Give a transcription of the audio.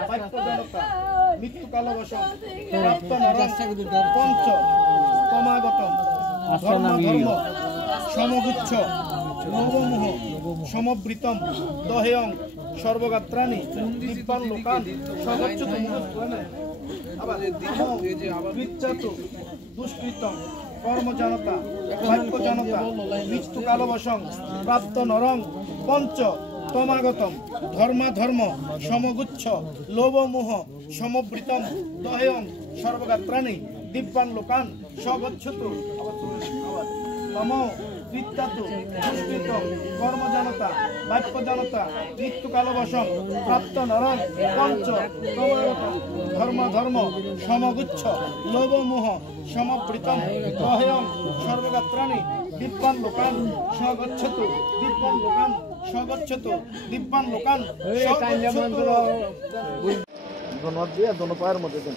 বাক্যজনতা মৃত্যুকালবশং প্রাপ্ত নরং পঞ্চ তমাগতম ধর্ম ধর্ম সমগুচ্ছ লোভমোহ সমবৃতম দহেয়ং সর্বগাত্রাণি দিব্যান লোকান সগচ্ছতু দুষ্কৃতম কর্মজনতা বাক্যজনতা মৃত্যুকালবশং প্রাপ্ত নরং পঞ্চ তমাগতম ধর্মাধর্ম সমগুচ্ছ লোভমোহ সমবৃতম দহেয়ং সর্বগাত্রাণি দিব্যান লোকান সগচ্ছতু তম বিদ্যাতু দুষ্কৃত কর্মজনতা বাক্যজনতা মৃত্যুকালবশং প্রাপ্ত নরং পঞ্চ তমাগতম ধর্ম ধর্ম সমগুচ্ছ লোভমোহ সমবৃতম দহেয়ং সর্বগাত্রাণি দিব্যান লোকান সগচ্ছতু দিব্যান লোকান সগচ্ছতু দিব্যান লোকান সগচ্ছতু। ধন্যবাদ দিয়ে দোনো পায়ের মধ্যে দেন।